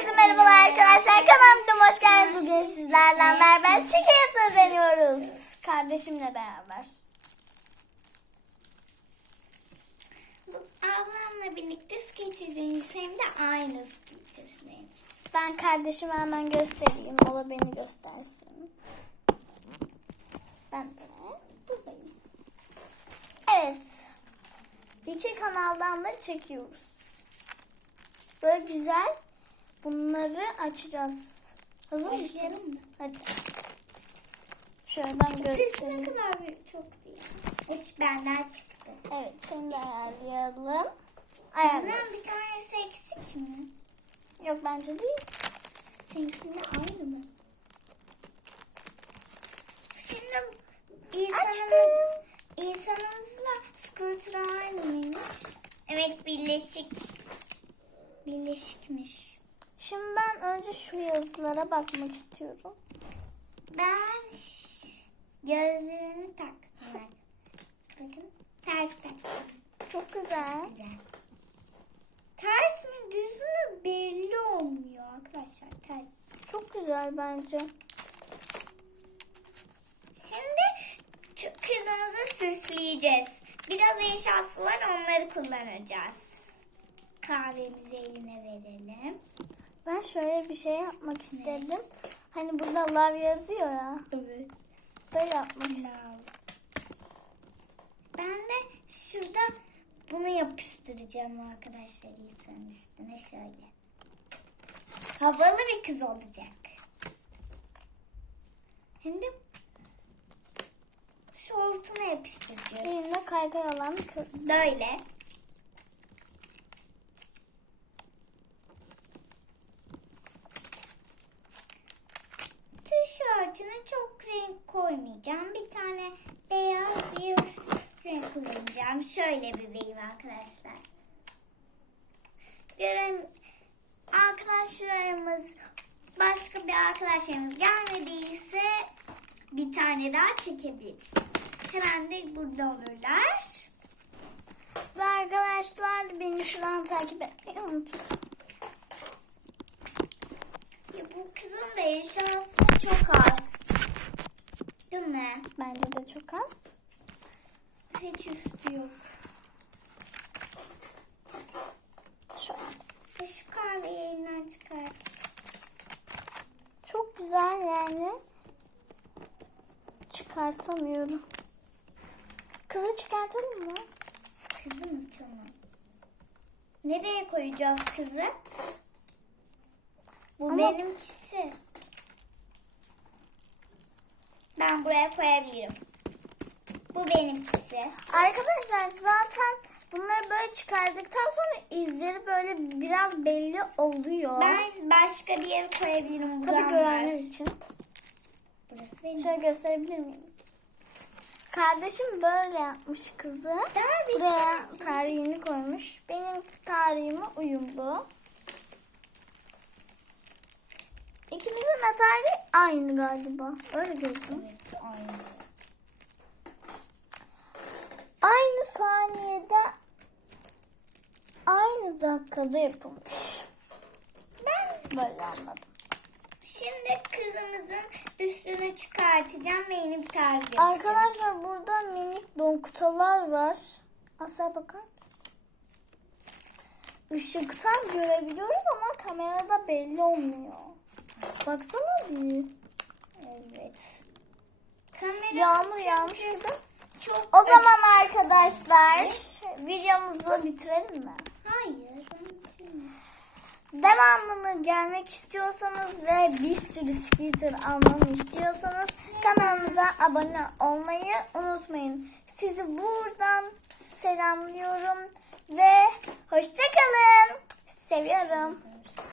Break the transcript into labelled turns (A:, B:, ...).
A: Herkese merhabalar arkadaşlar. Kanalıma hoş geldiniz. Bugün sizlerle beraber Skater deniyoruz. Kardeşimle beraber.
B: Bu ablamla birlikte skate izleyiniz hem de aynı izleyiniz.
A: Ben kardeşime hemen göstereyim. O da beni göstersin. Ben de buradayım. Evet. İki kanaldan da çekiyoruz. Böyle güzel. Bunları açacağız. Hazır mısın?
B: Başlayalım mı?
A: Hadi. Şöyle ben
B: Sesi ne
A: göstereyim.
B: kadar büyük çok değil. Üç benden çıktı.
A: Evet seni de ayarlayalım. Ayarlayalım.
B: Bundan bir tanesi eksik mi?
A: Yok bence değil.
B: Seninkiyle aynı mı? Şimdi insanımız, insanımızla scooter aynı mıymış? Evet birleşik. Birleşikmiş.
A: Şimdi ben önce şu yazılara bakmak istiyorum.
B: Ben gözlüğümü taktım. Bakın ters taktım.
A: Çok güzel.
B: Güzel. Ters mi düz mü belli olmuyor arkadaşlar ters.
A: Çok güzel bence.
B: Şimdi kızımızı süsleyeceğiz. Biraz eşyası var onları kullanacağız. Kahvemizi eline verelim.
A: Ben şöyle bir şey yapmak istedim. Hani burada love yazıyor ya.
B: Evet.
A: Böyle yapmak istedim.
B: Ben de şurada bunu yapıştıracağım arkadaşlar insanın üstüne şöyle. Havalı bir kız olacak. Hem de şortuna yapıştıracağız.
A: Elinde kaykay olan kız.
B: Böyle. Tişörtüne çok renk koymayacağım. Bir tane beyaz bir renk kullanacağım. Şöyle bebeğim arkadaşlar. Görün arkadaşlarımız başka bir arkadaşlarımız gelmediyse bir tane daha çekebiliriz. Hemen de burada olurlar.
A: Ve arkadaşlar beni şuradan takip etmeyi unutun.
B: Ya bu kızın da eşyası çok az.
A: Bence de çok az.
B: Hiç üstü yok.
A: Şöyle.
B: Ve Şu kahveyi elinden çıkar.
A: Çok güzel yani. Çıkartamıyorum. Kızı çıkartalım mı?
B: Kızı mı tamam. Nereye koyacağız kızı? Bu
A: Ama-
B: benimkisi. Ben buraya koyabilirim. Bu benimkisi.
A: Arkadaşlar zaten bunları böyle çıkardıktan sonra izleri böyle biraz belli oluyor.
B: Ben başka bir yere koyabilirim.
A: Tabii görenler için.
B: Burası benim.
A: Şöyle gösterebilir miyim? Kardeşim böyle yapmış kızı.
B: Tabii
A: Buraya ki. tarihini koymuş. Benim tarihime uyum bu. 2000 Bununla tarihi aynı galiba. Öyle gördüm.
B: Evet, aynı.
A: Aynı saniyede aynı dakikada yapılmış.
B: Ben
A: böyle anladım.
B: Şimdi kızımızın üstünü çıkartacağım ve yeni bir tarz yapacağım.
A: Arkadaşlar burada minik noktalar var. Asla bakar mısın? Işıktan görebiliyoruz ama kamerada belli olmuyor. Baksana bir.
B: Evet. Kamera
A: Yağmur yağmış gibi.
B: Çok
A: O zaman arkadaşlar videomuzu bitirelim mi?
B: Hayır.
A: Devamını gelmek istiyorsanız ve bir sürü skater almamı istiyorsanız kanalımıza abone olmayı unutmayın. Sizi buradan selamlıyorum ve hoşçakalın. Seviyorum.